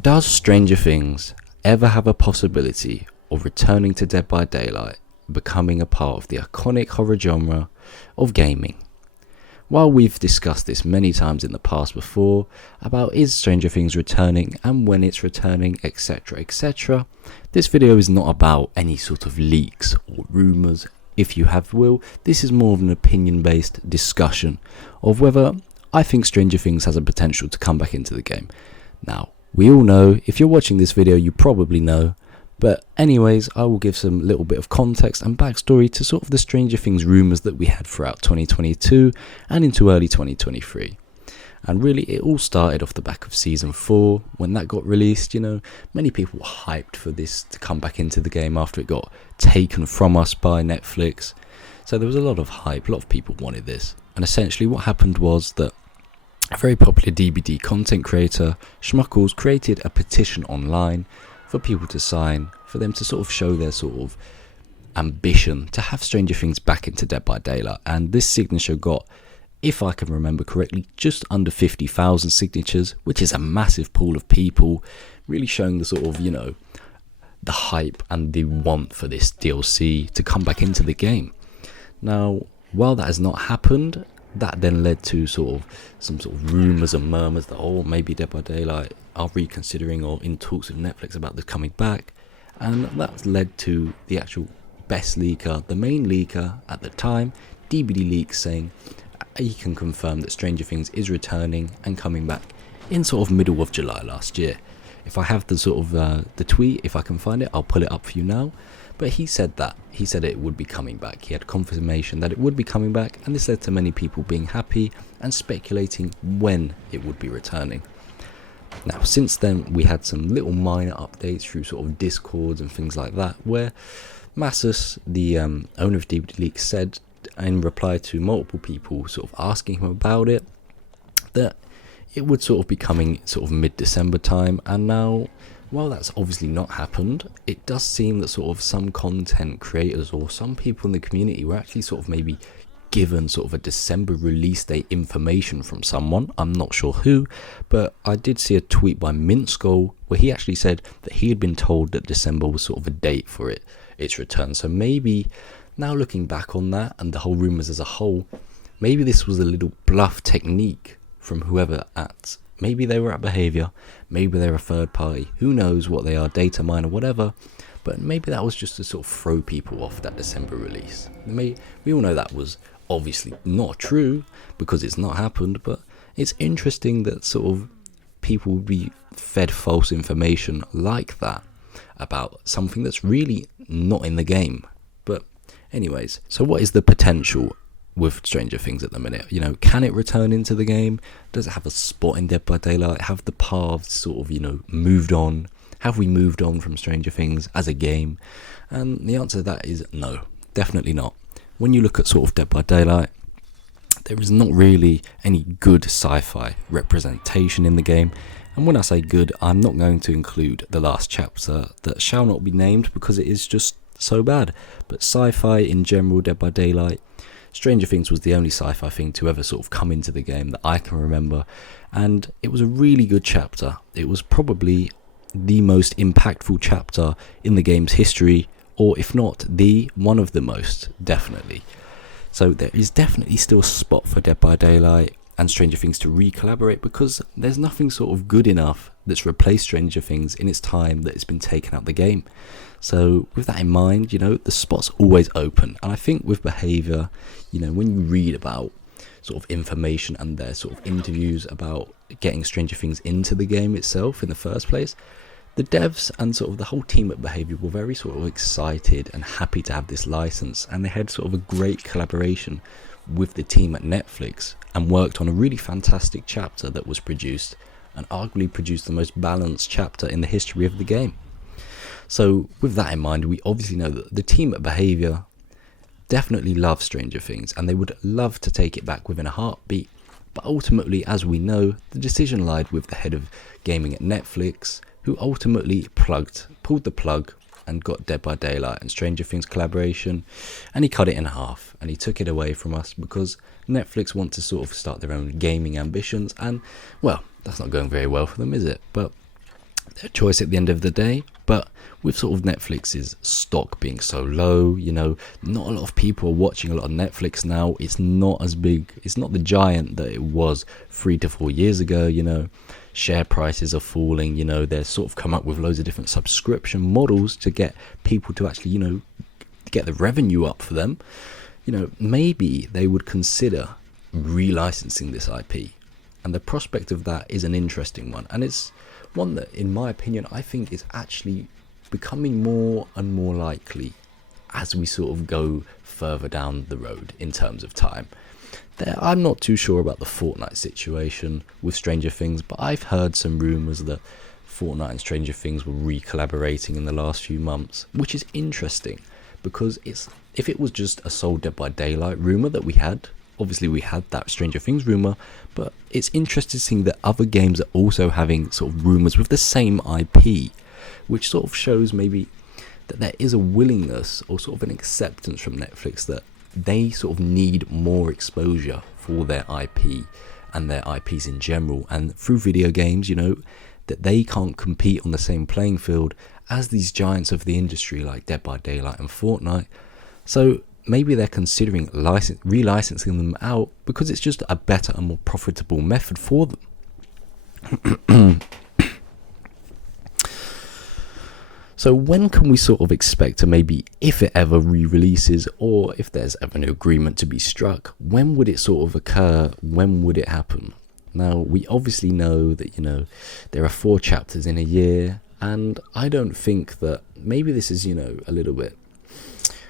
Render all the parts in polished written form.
Does Stranger Things ever have a possibility of returning to Dead by Daylight, becoming a part of the iconic horror genre of gaming? While we've discussed this many times in the past before about is Stranger Things returning and when it's returning, etc, etc, this video is not about any sort of leaks or rumours, if you have will. This is more of an opinion based discussion of whether I think Stranger Things has a potential to come back into the game. Now, we all know, if you're watching this video you probably know, but anyways, I will give some little bit of context and backstory to sort of the Stranger Things rumours that we had throughout 2022 and into early 2023. And really it all started off the back of season 4 when that got released. You know, many people were hyped for this to come back into the game after it got taken from us by Netflix. So there was a lot of hype, a lot of people wanted this. And essentially what happened was that a very popular DBD content creator, Schmuckles, created a petition online for people to sign, for them to sort of show their sort of ambition to have Stranger Things back into Dead by Daylight. And this signature got, if I can remember correctly, just under 50,000 signatures, which is a massive pool of people, really showing the sort of, you know, the hype and the want for this DLC to come back into the game. Now, while that has not happened, that then led to sort of some sort of rumours and murmurs that, oh, maybe Dead by Daylight are reconsidering or in talks with Netflix about this coming back. And that's led to the actual best leaker, the main leaker at the time, DBD Leaks, saying he can confirm that Stranger Things is returning and coming back in sort of middle of July last year. If I have the sort of the tweet, if I can find it, I'll pull it up for you now. But he said that. He said it would be coming back. He had confirmation that it would be coming back, and this led to many people being happy and speculating when it would be returning. Now, since then, we had some little minor updates through sort of Discords and things like that, where Massus, the owner of DBD Leaks, said in reply to multiple people sort of asking him about it, that it would sort of be coming sort of mid-December time. And now, while that's obviously not happened, it does seem that sort of some content creators or some people in the community were actually sort of maybe given sort of a December release date information from someone. I'm not sure who, but I did see a tweet by Mintskull where he actually said that he had been told that December was sort of a date for its return. So maybe now looking back on that and the whole rumours as a whole, maybe this was a little bluff technique from whoever at, maybe they were at Behaviour, maybe they're a third party, who knows what they are, data mine or whatever, but maybe that was just to sort of throw people off that December release. We all know that was obviously not true because it's not happened, but it's interesting that sort of people would be fed false information like that about something that's really not in the game. But anyways, so what is the potential with Stranger Things at the minute? You know, can it return into the game? Does it have a spot in Dead by Daylight? Have the paths sort of, you know, moved on? Have we moved on from Stranger Things as a game? And the answer to that is no, definitely not. When you look at sort of Dead by Daylight, there is not really any good sci-fi representation in the game. And when I say good, I'm not going to include the last chapter that shall not be named because it is just so bad. But sci-fi in general, Dead by Daylight, Stranger Things was the only sci-fi thing to ever sort of come into the game that I can remember, and it was a really good chapter. It was probably the most impactful chapter in the game's history, or if not the one of the most, definitely. So there is definitely still a spot for Dead by Daylight and Stranger Things to re-collaborate, because there's nothing sort of good enough that's replaced Stranger Things in its time that it's been taken out the game. So with that in mind, you know, the spot's always open. And I think with Behaviour, you know, when you read about sort of information and their sort of interviews about getting Stranger Things into the game itself in the first place, the devs and sort of the whole team at Behaviour were very sort of excited and happy to have this license, and they had sort of a great collaboration with the team at Netflix and worked on a really fantastic chapter that was produced and arguably produced the most balanced chapter in the history of the game. So with that in mind, we obviously know that the team at Behaviour definitely love Stranger Things and they would love to take it back within a heartbeat. But ultimately, as we know, the decision lied with the head of gaming at Netflix, who ultimately pulled the plug and got Dead by Daylight and Stranger Things collaboration, and he cut it in half and he took it away from us because Netflix want to sort of start their own gaming ambitions, and well, that's not going very well for them, is it? But their choice at the end of the day. But with sort of Netflix's stock being so low, not a lot of people are watching a lot of Netflix now. It's not as big, it's not the giant that it was 3 to 4 years ago. Share prices are falling. They're sort of come up with loads of different subscription models to get people to actually, get the revenue up for them. Maybe they would consider relicensing this IP. And the prospect of that is an interesting one. And it's one that, in my opinion, I think is actually becoming more and more likely as we sort of go further down the road in terms of time. I'm not too sure about the Fortnite situation with Stranger Things, but I've heard some rumours that Fortnite and Stranger Things were re-collaborating in the last few months, which is interesting because if it was just a sole Dead by Daylight rumour that we had, obviously we had that Stranger Things rumour, but it's interesting seeing that other games are also having sort of rumours with the same IP, which sort of shows maybe that there is a willingness or sort of an acceptance from Netflix that they sort of need more exposure for their IP and their IPs in general, and through video games, that they can't compete on the same playing field as these giants of the industry like Dead by Daylight and Fortnite. So maybe they're considering relicensing them out because it's just a better and more profitable method for them. So when can we sort of expect to maybe, if it ever re-releases or if there's ever an agreement to be struck, when would it sort of occur? When would it happen? Now, we obviously know that, there are 4 chapters in a year, and I don't think that maybe this is, a little bit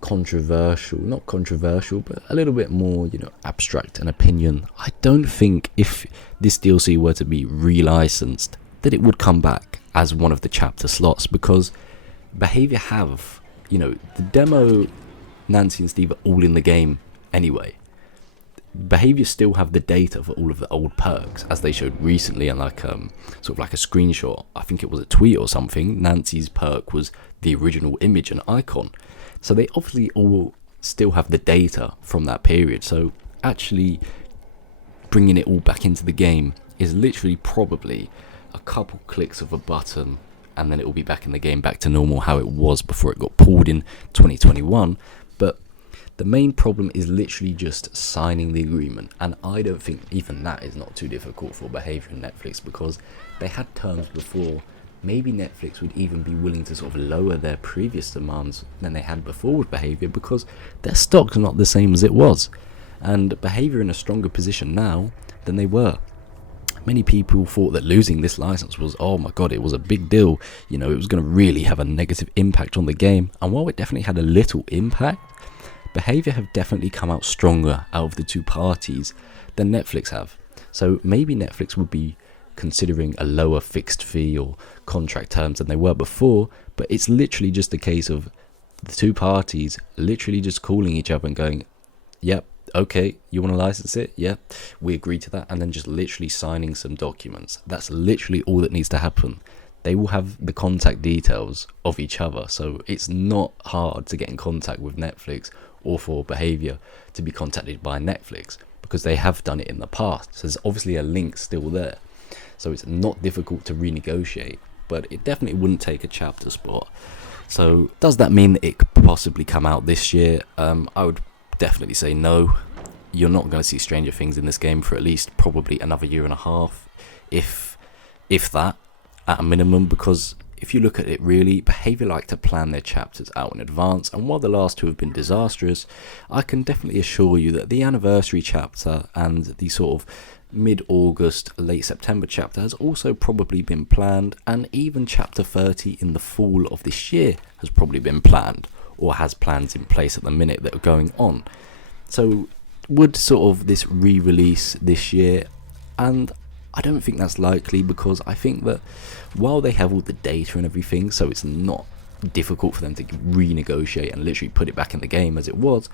controversial, not controversial, but a little bit more, abstract an opinion. I don't think if this DLC were to be relicensed that it would come back as one of the chapter slots, because Behaviour have, the demo, Nancy and Steve are all in the game anyway. Behaviour still have the data for all of the old perks, as they showed recently, and sort of like a screenshot, I think it was a tweet or something. Nancy's perk was the original image and icon. So they obviously all still have the data from that period. So actually bringing it all back into the game is literally probably a couple clicks of a button, and then it will be back in the game, back to normal how it was before it got pulled in 2021. But the main problem is literally just signing the agreement, and I don't think even that is not too difficult for Behaviour and Netflix, because they had terms before. Maybe Netflix would even be willing to sort of lower their previous demands than they had before with Behaviour, because their stock's not the same as it was, and Behaviour in a stronger position now than they were. Many people thought that losing this license was, oh my god, it was a big deal. It was going to really have a negative impact on the game. And while it definitely had a little impact, Behaviour have definitely come out stronger out of the 2 parties than Netflix have. So maybe Netflix would be considering a lower fixed fee or contract terms than they were before, but it's literally just a case of the 2 parties literally just calling each other and going, yep, okay, you want to license it? Yeah, we agree to that, and then just literally signing some documents. That's literally all that needs to happen. They will have the contact details of each other, so it's not hard to get in contact with Netflix or for Behaviour to be contacted by Netflix, because they have done it in the past. So there's obviously a link still there, so it's not difficult to renegotiate, but it definitely wouldn't take a chapter spot. So does that mean that it could possibly come out this year? I would definitely say no. You're not going to see Stranger Things in this game for at least probably another year and a half, if that, at a minimum, because if you look at it really, Behaviour like to plan their chapters out in advance, and while the last 2 have been disastrous, I can definitely assure you that the anniversary chapter and the sort of mid-August, late September chapter has also probably been planned, and even chapter 30 in the fall of this year has probably been planned, or has plans in place at the minute that are going on. So would sort of this re-release this year? And I don't think that's likely, because I think that while they have all the data and everything, so it's not difficult for them to renegotiate and literally put it back in the game as it was,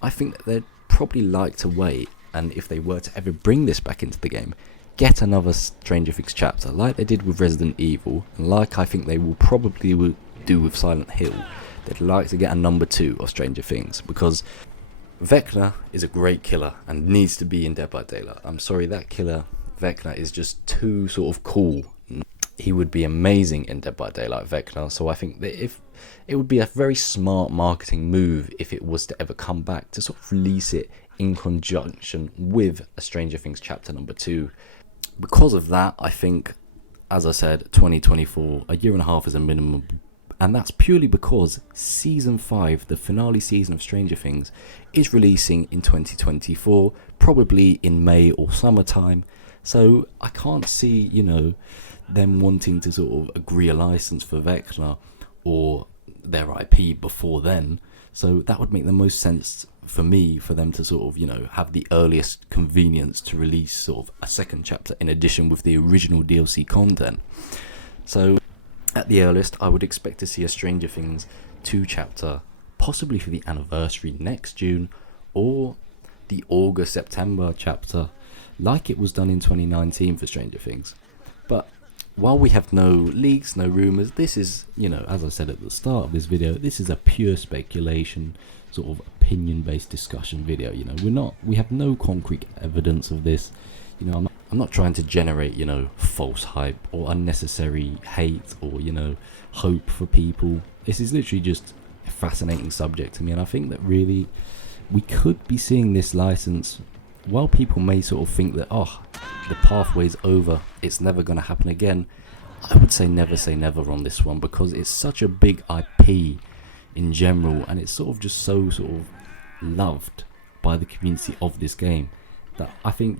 I think that they'd probably like to wait, and if they were to ever bring this back into the game, get another Stranger Things chapter like they did with Resident Evil, and like I think they will probably do with Silent Hill. They'd like to get a number 2 of Stranger Things, because Vecna is a great killer and needs to be in Dead by Daylight. I'm sorry, that killer Vecna is just too sort of cool. he would be amazing in Dead by Daylight Vecna. So I think that if it would be a very smart marketing move if it was to ever come back, to sort of release it in conjunction with a Stranger Things chapter number 2. Because of that, I think, as I said, 2024, a year and a half is a minimum. And that's purely because season 5, the finale season of Stranger Things, is releasing in 2024, probably in May or summertime. So I can't see, them wanting to sort of agree a license for Vecna or their IP before then. So that would make the most sense for me, for them to sort of, have the earliest convenience to release sort of a second chapter in addition with the original DLC content. So at the earliest, I would expect to see a Stranger Things 2 chapter, possibly for the anniversary next June, or the August-September chapter, like it was done in 2019 for Stranger Things. But while we have no leaks, no rumours, this is, as I said at the start of this video, this is a pure speculation, sort of opinion-based discussion video. We have no concrete evidence of this. I'm not trying to generate, false hype or unnecessary hate or, hope for people. This is literally just a fascinating subject to me, and I think that really we could be seeing this license, while people may sort of think that, the pathway's over, it's never going to happen again. I would say never on this one, because it's such a big IP in general, and it's sort of sort of loved by the community of this game, that I think,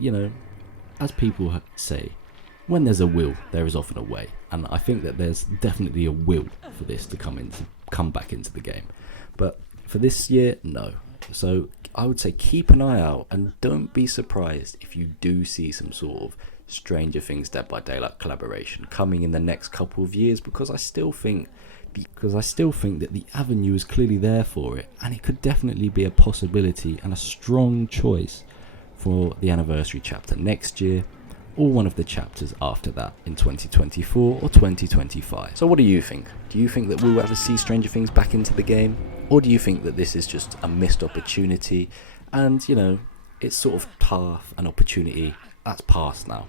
as people say, when there's a will, there is often a way, and I think that there's definitely a will for this to come back into the game. But for this year, no. So I would say keep an eye out, and don't be surprised if you do see some sort of Stranger Things Dead by Daylight collaboration coming in the next couple of years, because I still think that the avenue is clearly there for it, and it could definitely be a possibility and a strong choice for the anniversary chapter next year, or one of the chapters after that in 2024 or 2025. So what do you think? Do you think that we'll ever see Stranger Things back into the game? Or do you think that this is just a missed opportunity and, it's sort of an opportunity that's past now?